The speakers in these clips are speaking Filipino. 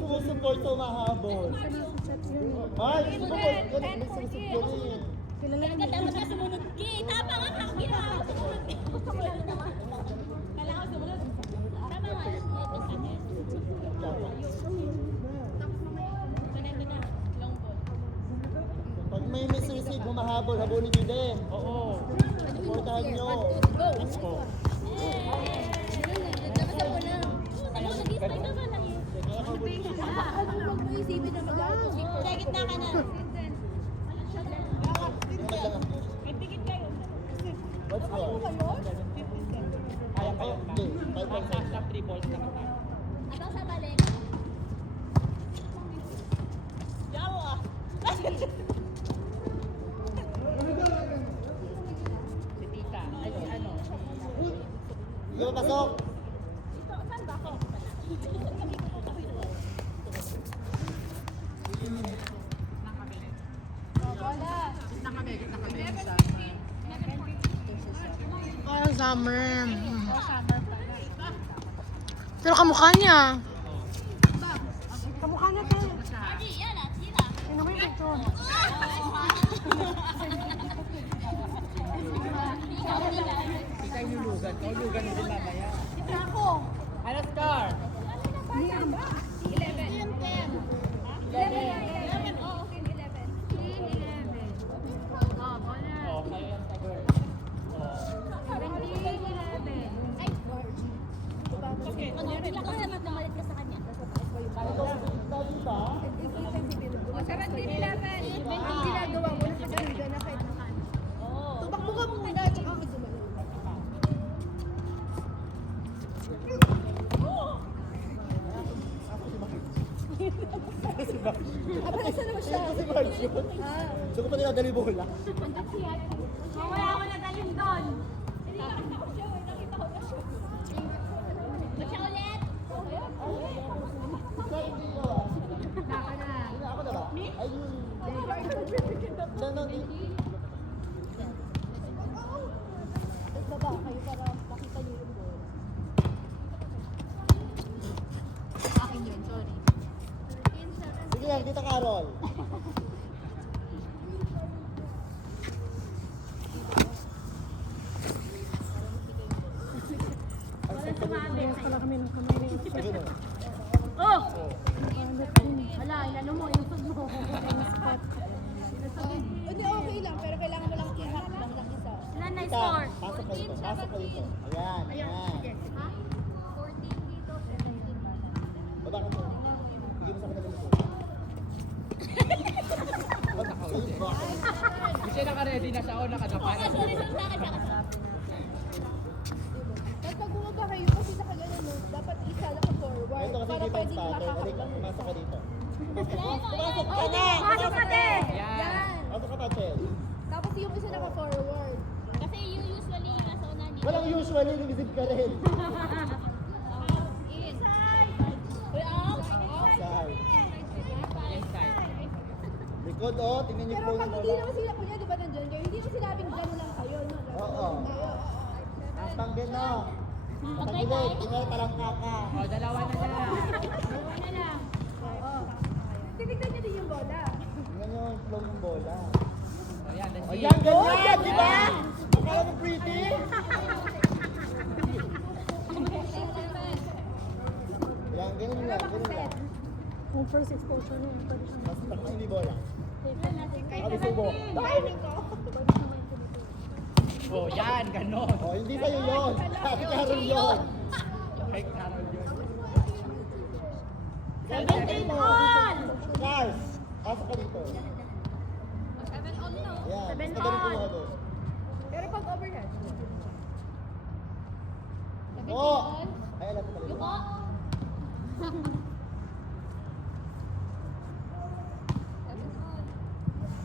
sumusupport sa mahabol. Ay, sumusupport ka na. May sumusupport ka rin. Dapat ka sumunod. Tama nga ka. Kailangan ko sumunod. Kailangan ko sumunod. Tama nga. Pag may miss-receive, humahabol, habulin nyo din. Oo. Supportahan nyo. Let's go. Gitna ka na. Nagpikit kayo. Let's go. Kaya kayo na. Okay, 5 Sa 3 balls na ka. Abang sa balik. Yawa ah. Si Tita. Ay, si ano? Ikaw pasok. Saan ba ako? Oh, summer. Pero kamukha niya. Kamukha niya to. Yan ah, sila. Ano mo yung picture? Tita yung lulugan. O, lugan din mamaya. Ako. Ano, Scar? 11. 11. Oh. 11. Oh, bola. O, kayo yan sa girl. Hindi ka naman namalit ka sa kanya. Sarap din 11. Ang ginagawa mo, nakaganon ka na kahit na ano. Tumakbo ka muna, tsaka ka dumalo. Aba, nasa naman siya? Si Marge yun. So kung pa niladali bola. Wala ako nadaling doon. Nakita ko siya. Nakita ko na siya. Ba't siya ulit? Ako na ba? Ayun. No. Nagbaba kayo para makita niyo yung ball. Akin yun, sorry. Sige lang, Tita Carol. Pala kami ng kamay. Sige na. Oh! Wala, inano mo, inusog mo. Hindi, okay lang, pero kailangan mo lang i-hack lang ng isa. Wala na Tita, score. pasok ka dito. Pasok ka dito. Ayan, ayan. Baba ka po. Bigyan mo sa kanila dito. Ayun ba? Hindi siya naka-ready na siya o nakadapan. Sorry, sa akin siya kasi. Tapos pag bumaba kayo, kasi nakaganon, no, dapat isa naka-forward. Ito kasi Para dito ang pwedeng starter. Halika, makakapag. pumasok ka dito. Pumasok ka na! Pumasok ka din! Yan. Pasok ka pa, Chel. Tapos yung isa naka-forward. Kasi you usually yung nasa una niya. Walang usually, lumisip ka rin. In. Uy, out. Side. Inside. Likod, oh. Tingnan niyo Pero po pag yung hindi bola. naman sila, kunya, di ba nandyan kayo, hindi naman sinabing dyan lang kayo. No? Oo. Ampang din, no? Okay, Tagilid. tayo. Tingnan parang kaka. O, dalawa na lang. Dalawa na lang. Oo. Titignan niyo din yung bola. Tingnan niyo yung flow ng bola. O, yan. That's O it. yan, ganyan, di ba? Akala mo pretty? Yan, ganyan lang, ganyan lang. Kung first exposure niya, pwede siya Mas takma hindi bola. Kahit Sabi subo. O, yan. Ganon. O, hindi sa'yo yun. Sabi Carol yun. Kay Carol yun. Ganyan mo. Cars, pasok ka dito. 7 all no. Yan, mas 7 magaling all. kumuha doon. Pero pag overhead, Oo! Ay, alam ko pala. Yuko.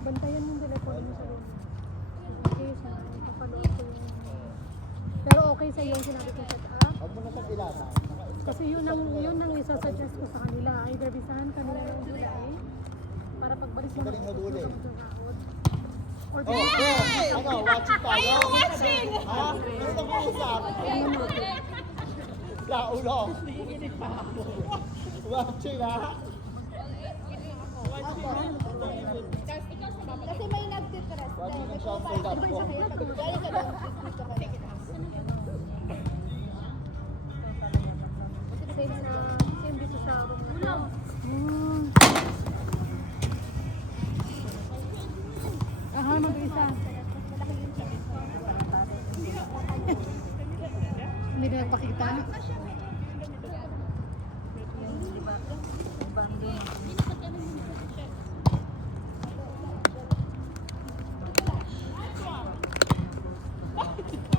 bantayan yung telepono mo sa room. Okay, sa kapanood ko yun. Pero okay sa yung sinabi ko set up. Huwag mo na siyang ilata. Kasi yun ang isa-suggest ko sa kanila. Either bisahan kanila ng July para pagbalik mo Magaling habulin. Or Oh, oh, ano, watching tayo? Watching! Ha? Gusto mo usap? Laulo. Watching ha? Kasi may nagtitras. Watching ng shop for that po. Galing ka doon. Dito ka lang. Kasi same dito sa Ulam. Aha, mag-isa. Hindi na nagpakita.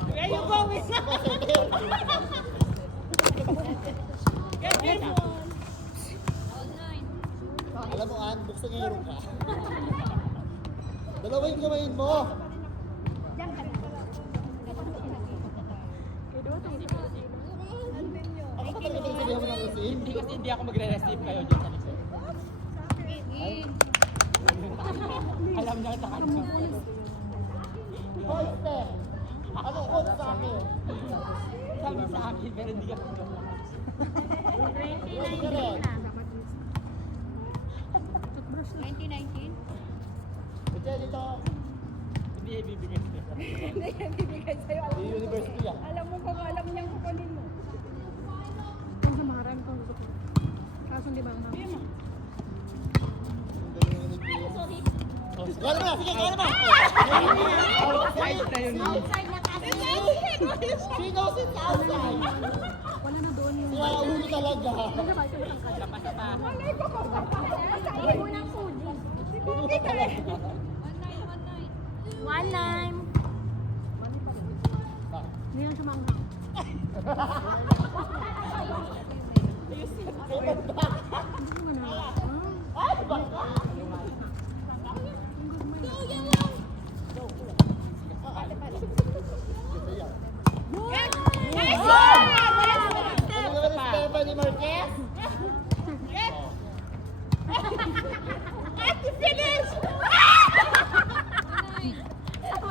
Where you going? Get in. Alam mo, Ann, buksan ngayon ka. Dalawa yung kumain mo. Ako pa talaga pinagsabihan mo ng usin. Hindi kasi hindi ako magre-receive kayo dyan sa likod. Alam niya sa kanya. Hoy, Steph! Anong code sa akin? Sabi sa akin, pero hindi ako gawin. 2019 na. 2019? Ito, dito. Hindi ibibigay niya. Hindi yan bibigay sa'yo. Di university ah. Alam mo kung alam niyang kukunin mo. Kung sa maharang ko, gusto ko. Kaso hindi mahal. Sorry. Gano'n na! Sige, gano'n na! Outside na yun. Outside na kasi. She knows it's outside! Wala na doon yung... Sila ulo talaga. Ano ba ito yung kaya? Sapa-sapa. Hindi mo ng food. Ulo ka talaga. One lime. Hindi lang siya maanghang. Hindi mo na. Ay, baka! Ano naman ang Stephanie Marquez?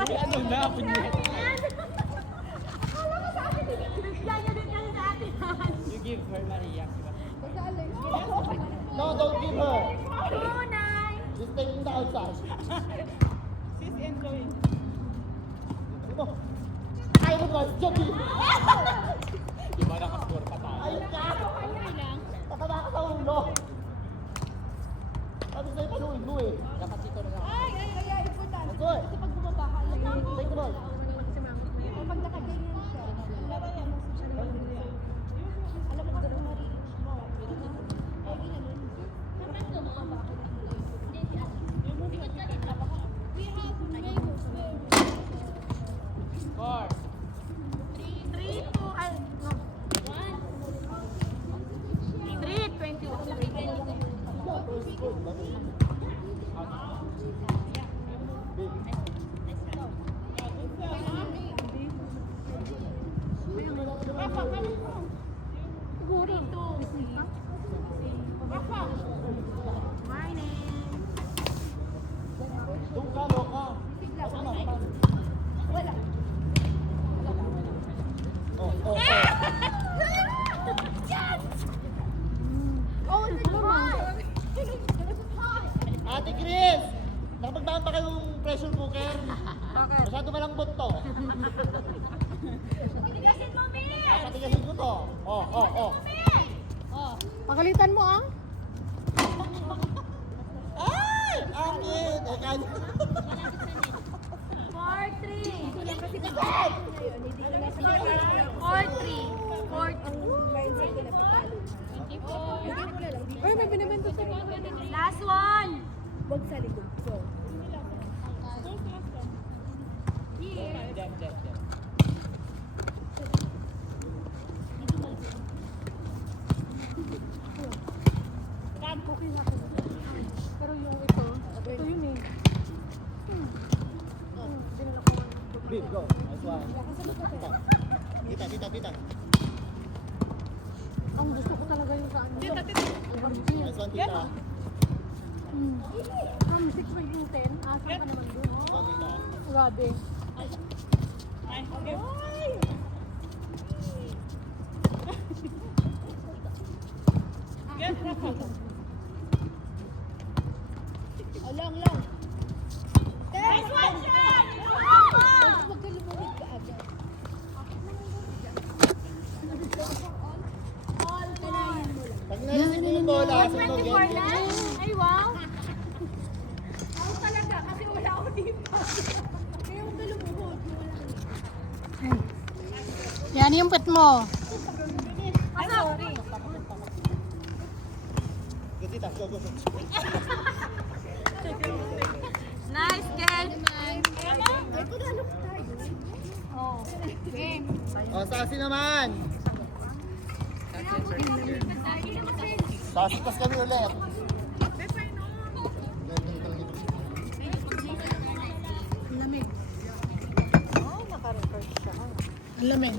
Ano na, punyet. Bigyan niya din kasi sa atin. You give her Maria. No, don't give her. Tunay. Just taking the outside. She's enjoying. Ano? Kaya mo ba? Jogi! Di ba nakascore pa tayo? Ayun ka! Okay lang. Tataba ka sa ulo. Sabi sa'yo pa mo eh. Dapat ito na lang. Kaya importante. Let's go eh. Kasi pag bumaba ka, alam mo. Take the ball. Pag nakaganyan siya, alam mo ganun marinig mo. Ay, ginanon. Dapat lumaba. Hindi, si ate. Because kanina, baka we have neighbors where Score. 3, 2, ay, no. 1. 3, 21. Siguro. Doon ka, Loka. Asa na naman? Wala. Oh, oh, oh. Oh, Ate Chris! Nakapagdaan pa kayong pressure cooker? Bakit? Masyado malambot to. Patigasin mo, Miss! Patigasin ko to. Oh, oh, oh. Pagalitan mo ah. Ay! Akin! Eh, kanya. 4-3. Ay, may binibenta sa Last one. Wag sa likod ko. Diyan, diyan, diyan. Okay na ako. Pero yung ito yun eh. Dinala ko man. Big, go. Nice one. Tita, tita, tita. Ang gusto ko talaga yung sa ano. Tita. Nice one, tita. From 6 maging 10, asa ka naman dun. Nice one, tita. Grabe. Lang lang. Nice one, Shen! Huwag ka lumulid ka agad. Pag narisip mo yung bola, sabi mo, 24 get na? it. Ay, wow! Ako talaga, kasi wala ako dito. Kaya huwag ka lumuhod. Yan yung pet mo. Ay, sorry. Go, tita. Go, go, go. Nice, girl! Ay, pagano ka tayo? Oh. Game. O, Sassy naman. Sassy, pas kami ulit. Lamig. Ang lamig.